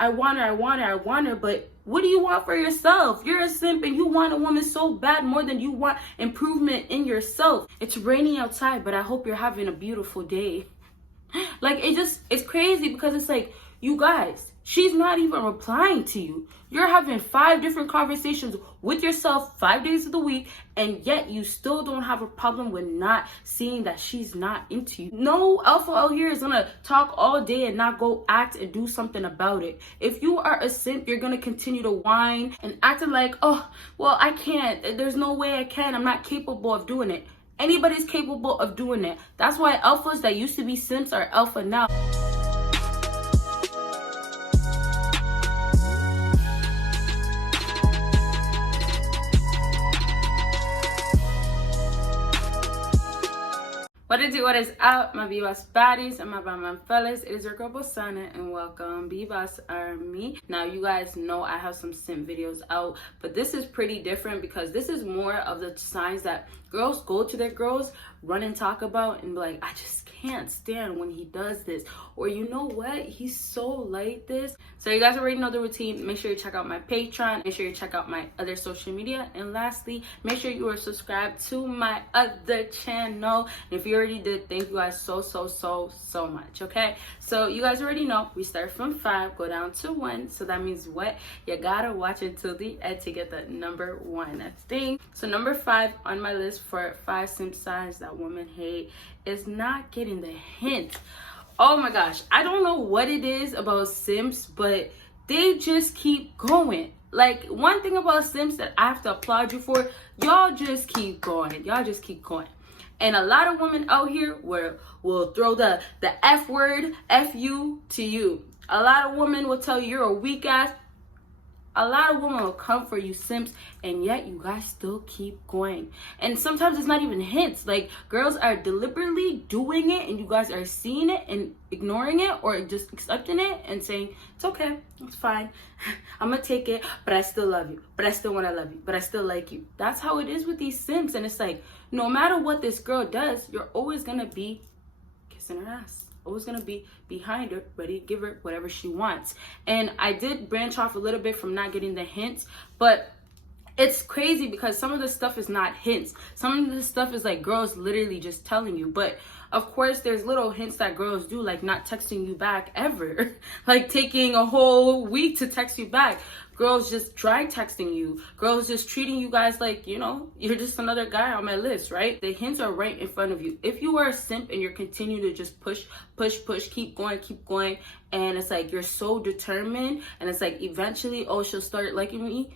I want her, but what do you want for yourself? You're a simp and you want a woman so bad more than you want improvement in yourself. It's raining outside, but I hope you're having a beautiful day. Like, it's crazy because it's like, you guys, she's not even replying to you. You're having 5 different conversations with yourself 5 days of the week, and yet you still don't have a problem with not seeing that she's not into you. No alpha out here is gonna talk all day and not go act and do something about it. If you are a simp, you're gonna continue to whine and acting like, oh, well, I can't. There's no way I can. I'm not capable of doing it. Anybody's capable of doing it. That's why alphas that used to be simps are alpha now. What is it? What is up, my BBossBaddies and my Batman fellas? It is your girl Bosana, and welcome BBossArmy. Now, you guys know I have some simp videos out, but this is pretty different because this is more of the signs that girls go to their girls, run and talk about, and be like, I just can't stand when he does this, or you know what, he's so like this. So you guys already know the routine. Make sure you check out my Patreon, make sure you check out my other social media, and lastly, make sure you are subscribed to my other channel. And if you already did, thank you guys so much. Okay, so you guys already know we start from 5, go down to 1. So that means what? You gotta watch until the end to get the number 1 thing. So number 5 on my list for 5 simp signs that women hate is not getting the hint. Oh my gosh, I don't know what it is about simps, but they just keep going. Like, one thing about simps that I have to applaud you for, y'all just keep going. Y'all just keep going. And a lot of women out here will throw the F word, F you to you. A lot of women will tell you you're a weak ass. A lot of women will come for you simps, and yet you guys still keep going. And sometimes it's not even hints. Like, girls are deliberately doing it and you guys are seeing it and ignoring it, or just accepting it and saying, it's okay, it's fine, I'm gonna take it, but I still love you, but I still want to love you, but I still like you. That's how it is with these simps. And it's like, no matter what this girl does, you're always gonna be kissing her ass, always gonna be behind her, ready to give her whatever she wants. And I did branch off a little bit from not getting the hints, but it's crazy because some of the stuff is not hints. Some of the stuff is like girls literally just telling you. But of course, there's little hints that girls do, like not texting you back ever, like taking a whole week to text you back. Girls just dry texting you. Girls just treating you guys like, you know, you're just another guy on my list, right? The hints are right in front of you. If you are a simp and you're continuing to just push, keep going, and it's like you're so determined, and it's like eventually, oh, she'll start liking me.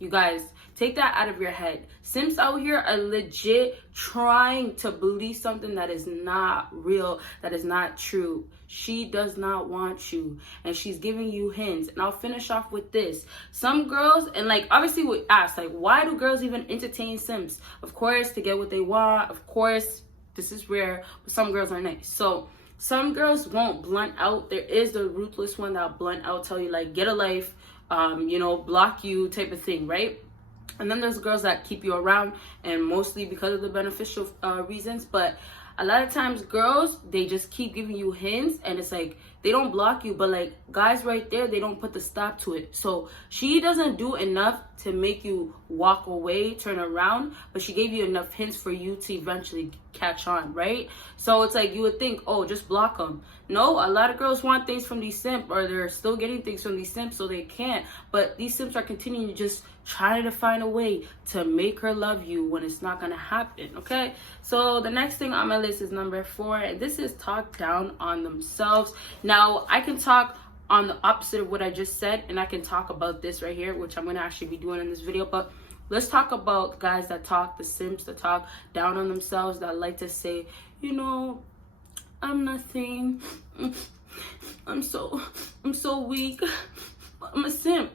You guys, take that out of your head. Simps out here are legit trying to believe something that is not real, that is not true. She does not want you, and she's giving you hints. And I'll finish off with this. Some girls, and like obviously we ask, like, why do girls even entertain simps? Of course, to get what they want. Of course, this is rare, but some girls are nice. So some girls won't blunt out. There is the ruthless one that'll blunt out, tell you like, get a life, you know, block you type of thing, right? And then there's girls that keep you around, and mostly because of the beneficial reasons. But a lot of times girls, they just keep giving you hints, and it's like they don't block you, but like guys right there, they don't put the stop to it. So she doesn't do enough to make you walk away, turn around, but she gave you enough hints for you to eventually catch on, right? So it's like you would think, oh, just block them. No, a lot of girls want things from these simps, or they're still getting things from these simps, so they can't. But these simps are continuing to just try to find a way to make her love you when it's not gonna happen, okay? So the next thing on my list is number 4, and this is talk down on themselves. Now, I can talk on the opposite of what I just said, and I can talk about this right here, which I'm gonna actually be doing in this video, but let's talk about guys that talk, the simps that talk down on themselves, that like to say, you know, I'm nothing, I'm so weak, I'm a simp,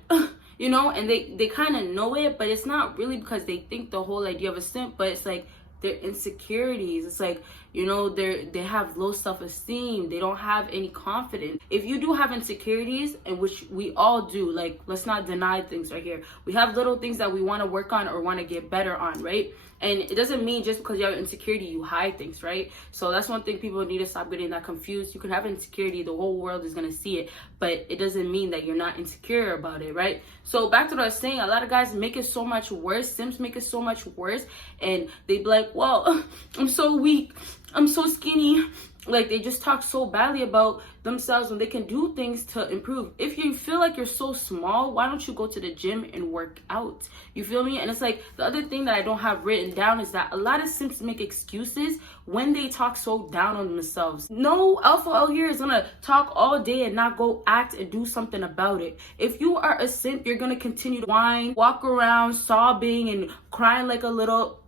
you know, and they kind of know it, but it's not really because they think the whole idea of a simp, but it's like their insecurities. It's like, You know, they have low self-esteem. They don't have any confidence. If you do have insecurities, and which we all do, like, let's not deny things right here. We have little things that we want to work on or want to get better on, right? And it doesn't mean just because you have insecurity, you hide things, right? So that's one thing people need to stop getting that confused. You can have insecurity, the whole world is going to see it, but it doesn't mean that you're not insecure about it, right? So back to what I was saying, a lot of guys make it so much worse. Simps make it so much worse. And they be like, well, I'm so weak. I'm so skinny. Like, they just talk so badly about themselves when they can do things to improve. If you feel like you're so small, why don't you go to the gym and work out? You feel me? And it's like, the other thing that I don't have written down is that a lot of simps make excuses when they talk so down on themselves. No alpha out here is gonna talk all day and not go act and do something about it. If you are a simp, you're gonna continue to whine, walk around sobbing and crying like a little,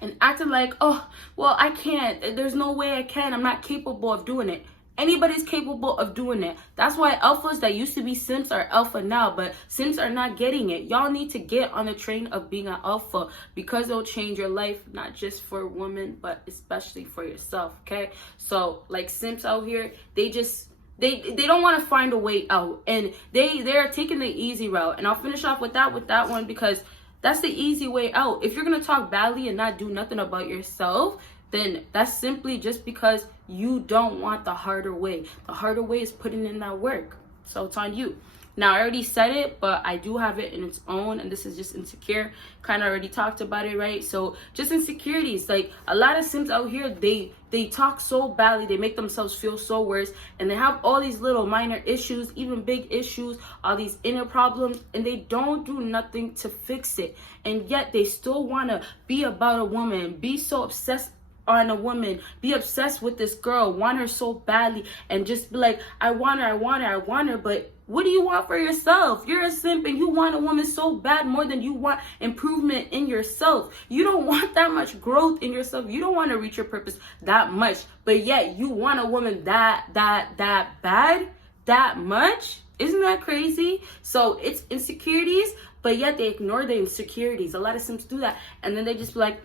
and acting like, oh, well, I can't. There's no way I can. I'm not capable of doing it. Anybody's capable of doing it. That's why alphas that used to be simps are alpha now, but simps are not getting it. Y'all need to get on the train of being an alpha, because it'll change your life, not just for women, but especially for yourself, okay? So, like, simps out here, they don't want to find a way out, and they're taking the easy route. And I'll finish off with that one, because that's the easy way out. If you're gonna talk badly and not do nothing about yourself, then that's simply just because you don't want the harder way. The harder way is putting in that work. So it's on you. Now, I already said it, but I do have it in its own, and this is just insecure. Kind of already talked about it, right? So just insecurities. Like, a lot of simps out here, they talk so badly, they make themselves feel so worse, and they have all these little minor issues, even big issues, all these inner problems, and they don't do nothing to fix it. And yet they still want to be about a woman, be so obsessed on a woman, be obsessed with this girl, want her so badly, and just be like, I want her, but what do you want for yourself? You're a simp and you want a woman so bad, more than you want improvement in yourself. You don't want that much growth in yourself. You don't want to reach your purpose that much, but yet you want a woman that bad, that much. Isn't that crazy? So it's insecurities, but yet they ignore the insecurities. A lot of simps do that, and then they just be like,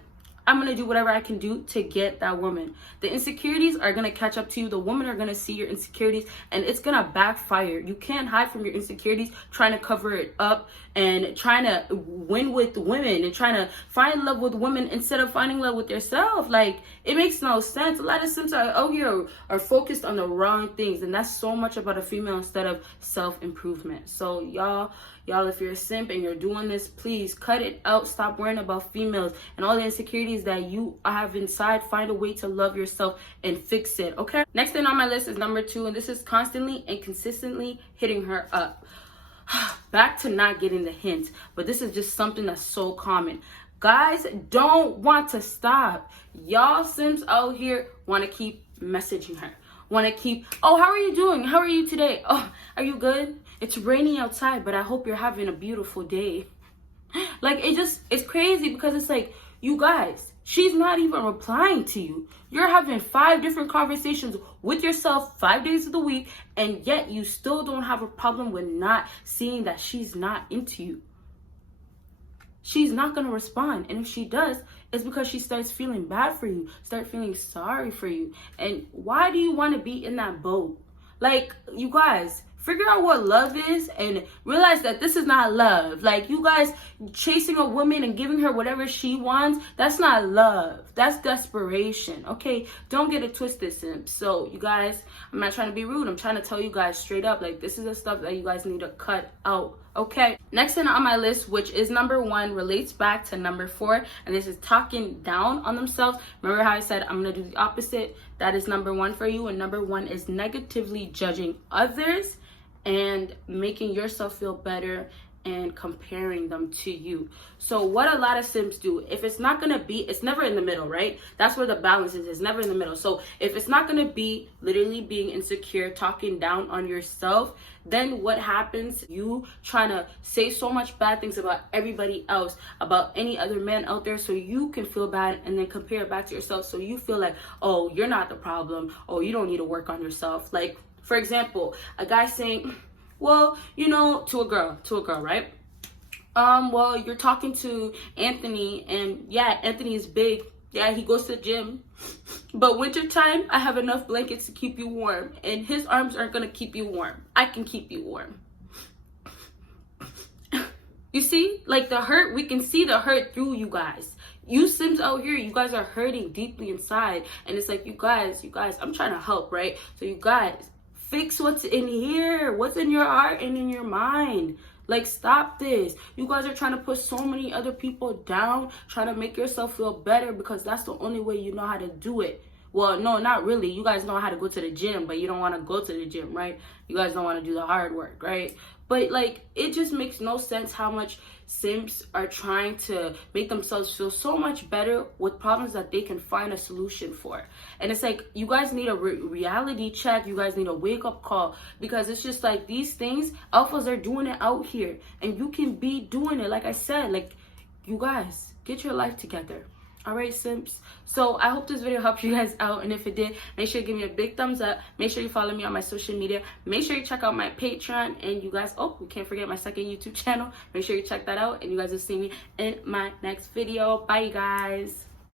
I'm going to do whatever I can do to get that woman. The insecurities are going to catch up to you. The women are going to see your insecurities, and it's going to backfire. You can't hide from your insecurities trying to cover it up and trying to win with women and trying to find love with women instead of finding love with yourself. Like, it makes no sense. A lot of simps are focused on the wrong things, and that's so much about a female instead of self-improvement. So y'all, if you're a simp and you're doing this, please cut it out. Stop worrying about females and all the insecurities that you have inside. Find a way to love yourself and fix it, okay? Next thing on my list is number 2, and this is constantly and consistently hitting her up. Back to not getting the hint, but this is just something that's so common. Guys don't want to stop. Y'all simps out here want to keep messaging her. Want to keep, oh, how are you doing? How are you today? Oh, are you good? It's raining outside, but I hope you're having a beautiful day. Like, it's crazy, because it's like, you guys, she's not even replying to you. You're having 5 different conversations with yourself 5 days of the week, and yet you still don't have a problem with not seeing that she's not into you. She's not going to respond. And if she does, it's because she starts feeling bad for you, start feeling sorry for you. And why do you want to be in that boat? Like, you guys, figure out what love is and realize that this is not love. Like, you guys chasing a woman and giving her whatever she wants, that's not love. That's desperation, okay? Don't get it twisted, simps. So, you guys, I'm not trying to be rude. I'm trying to tell you guys straight up, like, this is the stuff that you guys need to cut out, okay? Next thing on my list, which is number 1, relates back to number 4, and this is talking down on themselves. Remember how I said I'm going to do the opposite? That is number 1 for you, and number 1 is negatively judging others and making yourself feel better and comparing them to you. So what a lot of simps do, if it's not gonna be, it's never in the middle, right? That's where the balance is. It's never in the middle. So if it's not gonna be literally being insecure, talking down on yourself, then what happens? You trying to say so much bad things about everybody else, about any other man out there, so you can feel bad, and then compare it back to yourself, so you feel like, oh, you're not the problem, oh, you don't need to work on yourself. Like, for example, a guy saying, well, you know, to a girl, right? Well, you're talking to Anthony, and yeah, Anthony is big. Yeah, he goes to the gym. But wintertime, I have enough blankets to keep you warm. And his arms aren't going to keep you warm. I can keep you warm. You see? Like the hurt, we can see the hurt through you guys. You Sims out here, you guys are hurting deeply inside. And it's like, you guys, I'm trying to help, right? So you guys, fix what's in here. What's in your heart and in your mind. Like, stop this. You guys are trying to put so many other people down, trying to make yourself feel better because that's the only way you know how to do it. Well, no, not really. You guys know how to go to the gym, but you don't want to go to the gym, right? You guys don't want to do the hard work, right? But, like, it just makes no sense how much simps are trying to make themselves feel so much better with problems that they can find a solution for. And it's like, you guys need a reality check. You guys need a wake-up call, because it's just like these things, alphas are doing it out here, and you can be doing it. Like I said, like, you guys, get your life together. All right, simps. So I hope this video helped you guys out, and if it did, make sure you give me a big thumbs up. Make sure you follow me on my social media. Make sure you check out my Patreon, and you guys, oh, we can't forget my second YouTube channel. Make sure you check that out, and you guys will see me in my next video. Bye, you guys.